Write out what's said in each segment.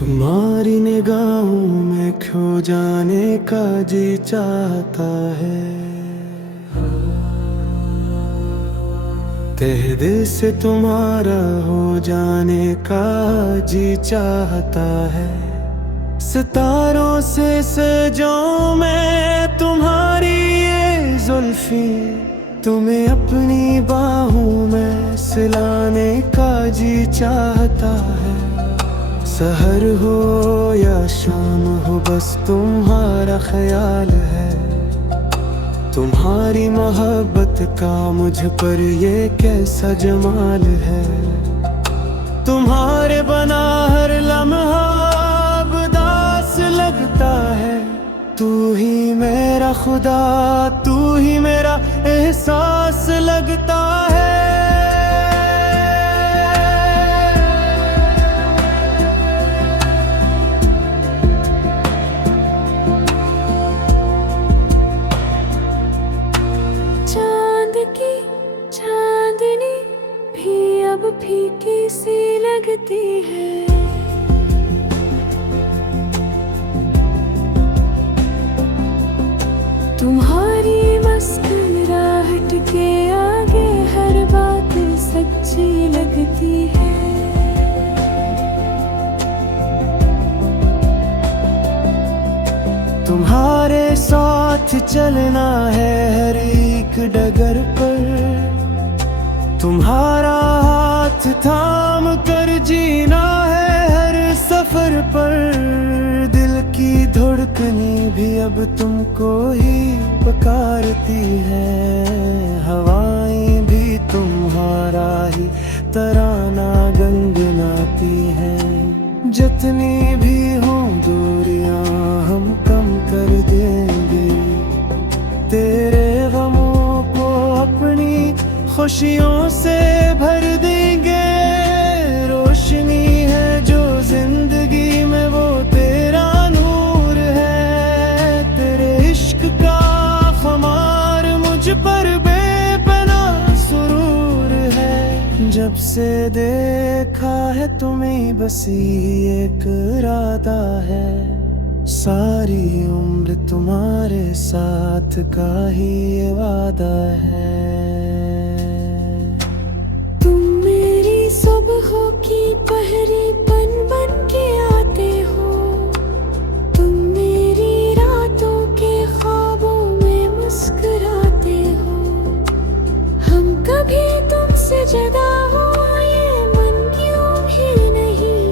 तुम्हारी निगाहों में खो जाने का जी चाहता है। तहे दिल से तुम्हारा हो जाने का जी चाहता है। सितारों से सजूं मैं तुम्हारी ये जुल्फी, तुम्हें अपनी बाहों में सिलाने का जी चाहता है। सहर हो या शाम हो बस तुम्हारा ख्याल है। तुम्हारी मोहब्बत का मुझ पर ये कैसा जमाल है। तुम्हारे बना हर लम्हा अब दास लगता है। तू ही मेरा खुदा, तू ही मेरा एहसास लगता है। चांदनी भी अब फीकी सी लगती है। तुम्हारी मुस्कुराहट के आगे हर बात सच्ची लगती है। तुम्हारे साथ चलना है हर एक डगर पर। तुम्हारा हाथ थाम कर जीना है हर सफर पर। दिल की धड़कनें भी अब तुमको ही पुकारती है। हवाएं भी तुम्हारा ही तराना गुनगुनाती हैं। जितनी भी हों दूरियां हम कम कर देंगे। तेरे गमों को अपनी खुशियों से भर देंगे। रोशनी है जो जिंदगी में वो तेरा नूर है। तेरे इश्क का खुमार मुझ पर बेपनाह सुरूर है। जब से देखा है तुम्हें बस एक इरादा है। सारी उम्र तुम्हारे साथ का ही ये वादा है। सुबहों की पहरी बन बन के आते हो। तुम मेरी रातों के ख्वाबों में मुस्कुराते हो। हम कभी तुमसे जुदा हो ये मन क्यों भी नहीं।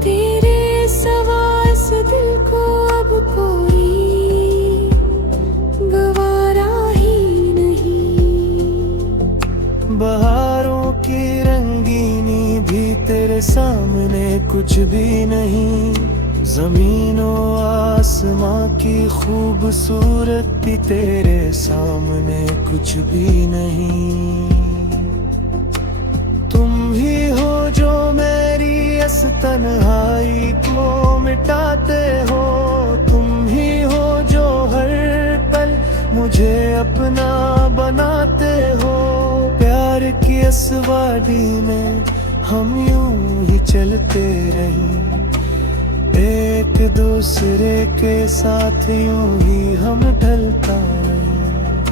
तेरे सिवा इस दिल को अब कोई गवारा ही नहीं। बहारों की तेरे सामने कुछ भी नहीं। ज़मीन और आसमां की खूबसूरत भी तेरे सामने कुछ भी नहीं। तुम ही हो जो मेरी इस तन्हाई को मिटाते हो। तुम ही हो जो हर पल मुझे अपना बनाते हो। प्यार की इस वादी में हम यूं ही चलते रहें। एक दूसरे के साथ यूं ही हम ढलता रहें।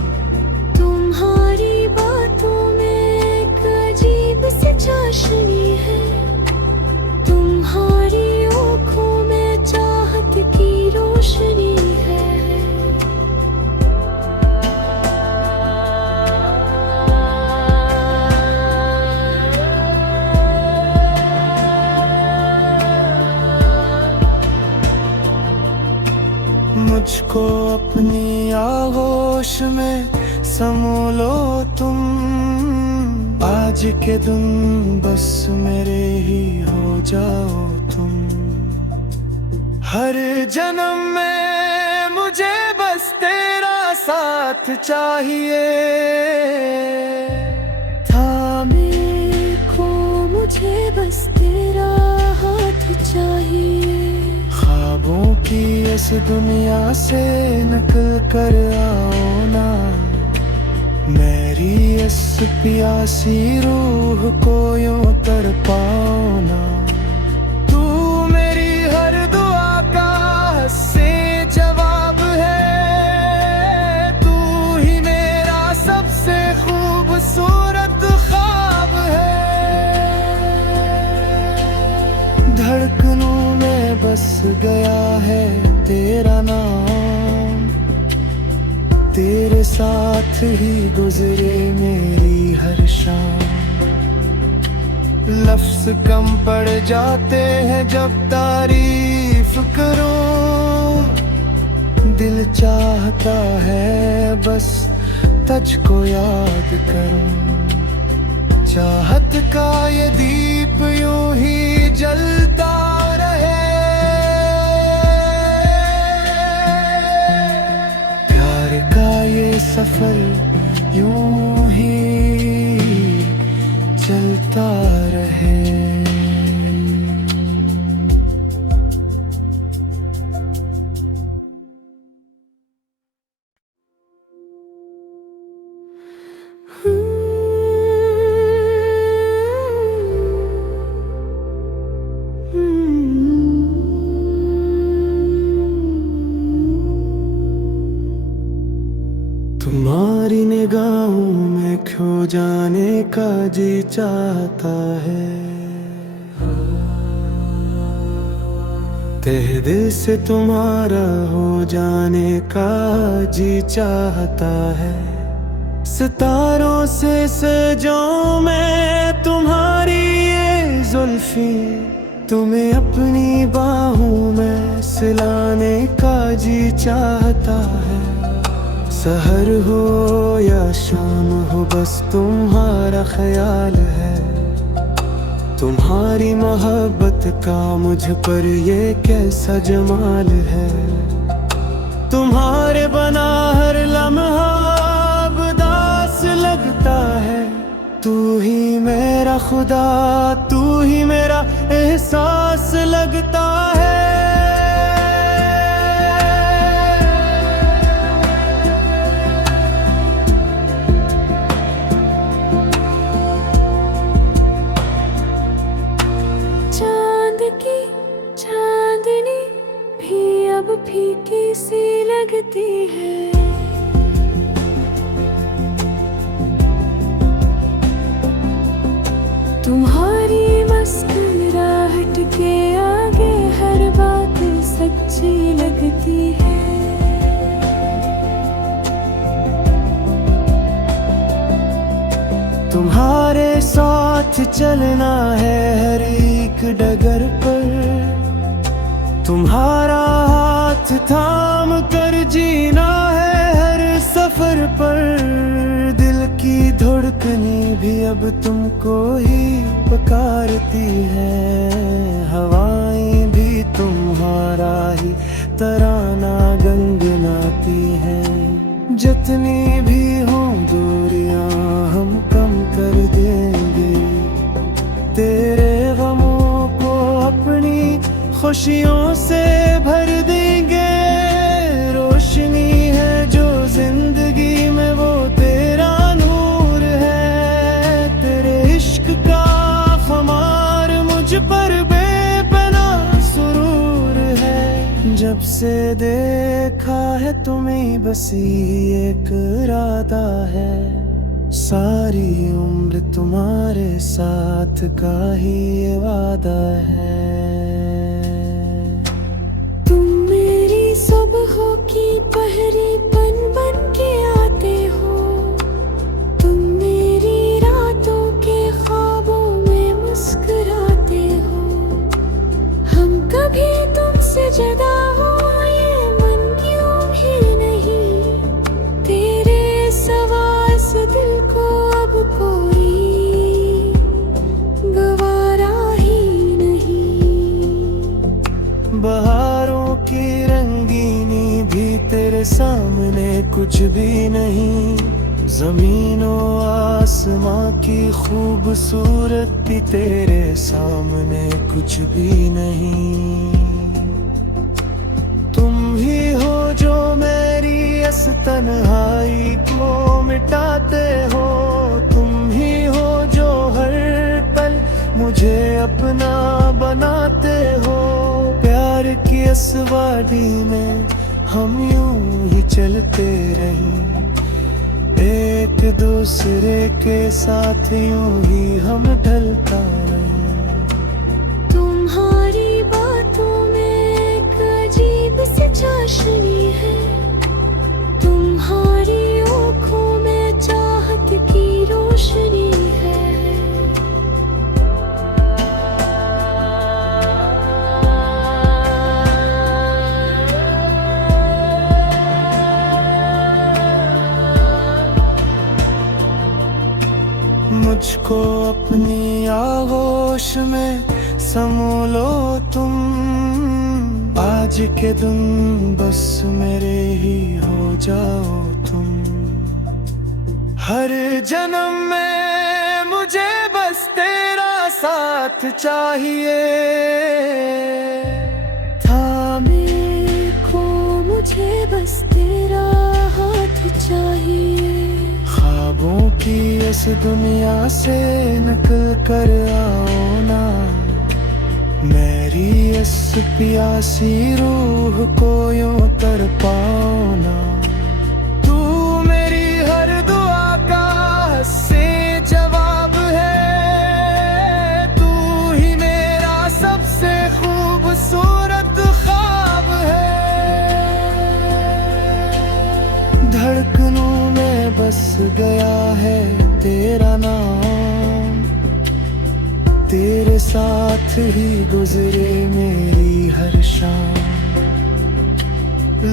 तुम्हारी बातों में एक अजीब सी चाशनी है। तुम्हारी आँखों में चाहत की रोशनी है। मुझको अपनी आगोश में समो लो तुम। आज के दिन बस मेरे ही हो जाओ तुम। हर जन्म में मुझे बस तेरा साथ चाहिए। थामे को मुझे बस तेरा हाथ चाहिए। ख्वाबों की इस दुनिया से निकल कर आओ ना। मेरी इस प्यासी रूह को यूं तड़पाओ ना। तू मेरी धड़कनों में बस गया है तेरा नाम, तेरे साथ ही गुजरे मेरी हर शाम। लफ्ज़ कम पड़ जाते हैं जब तारीफ करूं, दिल चाहता है बस तुझको याद करूं। चाहत का ये दीप यूं ही जलता रहे, प्यार का ये सफर यूं ही चलता रहे। तुम्हारी निगाहों में खो जाने का जी चाहता है, तहे दिल से तुम्हारा हो जाने का जी चाहता है। सितारों से सजाऊं मैं तुम्हारी ये जुल्फी, तुम्हें अपनी बाहों में सिलाने का जी चाहता है। सहर हो या शाम हो बस तुम्हारा ख्याल है, तुम्हारी मोहब्बत का मुझ पर ये कैसा जमाल है। तुम्हारे बना हर लम्हा अब दास लगता है, तू ही मेरा खुदा, तू ही मेरा एहसास लगता है। चांदनी भी अब फीकी सी लगती है, तुम्हारी मुस्कुराहट के आगे हर बात सच्ची लगती है। तुम्हारे साथ चलना है हर एक डगर पर, तुम्हारा हाथ थाम कर जीना है हर सफर पर। दिल की धड़कनें भी अब तुमको ही पुकारती है, हवाएं भी तुम्हारा ही तराना गुनगुनाती हैं। जितनी भी हों दूरियां हम कम कर देंगे, तेरे गमों को अपनी खुशियों से भर देंगे। रोशनी है जो जिंदगी में वो तेरा नूर है, तेरे इश्क का खुमार मुझ पर बेपनाह सुरूर है। जब से देखा है तुम्हें बस एक इरादा है, सारी उम्र तुम्हारे साथ का ही ये वादा है। सुबहों की पहरी बन बन के आते हो, तुम मेरी रातों के ख्वाबों में मुस्कुराते हो। हम कभी तुमसे जुदा हो ये मन क्यों भी नहीं, तेरे सिवा इस दिल को अब कोई गवारा ही नहीं। बहारों की रंगीनी भी तेरे सामने कुछ भी नहीं, ज़मीनों आसमां की खूबसूरत भी तेरे सामने कुछ भी नहीं। तुम ही हो जो मेरी इस तन्हाई को मिटाते हो, तुम ही हो जो हर पल मुझे अपना बनाते हो। प्यार की इस वादी में हम यूं ही चलते रहें, एक दूसरे के साथ यूं ही हम ढलता रहें। तुम्हारी को अपनी आगोश में समो लो तुम। आज के दिन बस मेरे ही हो जाओ तुम। हर जन्म में मुझे बस तेरा साथ चाहिए। थामे को मुझे बस तेरा हाथ चाहिए। ख्वाबों की इस दुनिया से निकल कर आओ ना। मेरी इस प्यासी रूह को यूं तड़पाओ ना। तू मेरी हर दुआ का से जवाब है। तू ही मेरा सबसे खूबसूरत ख्वाब है। धड़कनों में बस गया है तेरा नाम। तेरे साथ ही गुजरे मेरी हर शाम।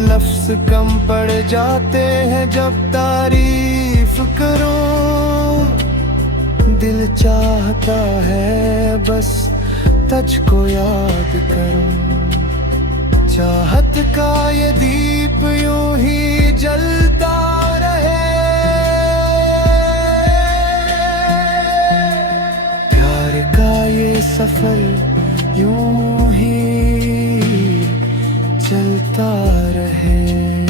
लफ्ज़ कम पड़ जाते हैं जब तारीफ करूं। दिल चाहता है बस तुझको याद करूं। चाहत का ये दीप यूं ही जलता रहे। प्यार का ये सफर यूं ही चलता रहे।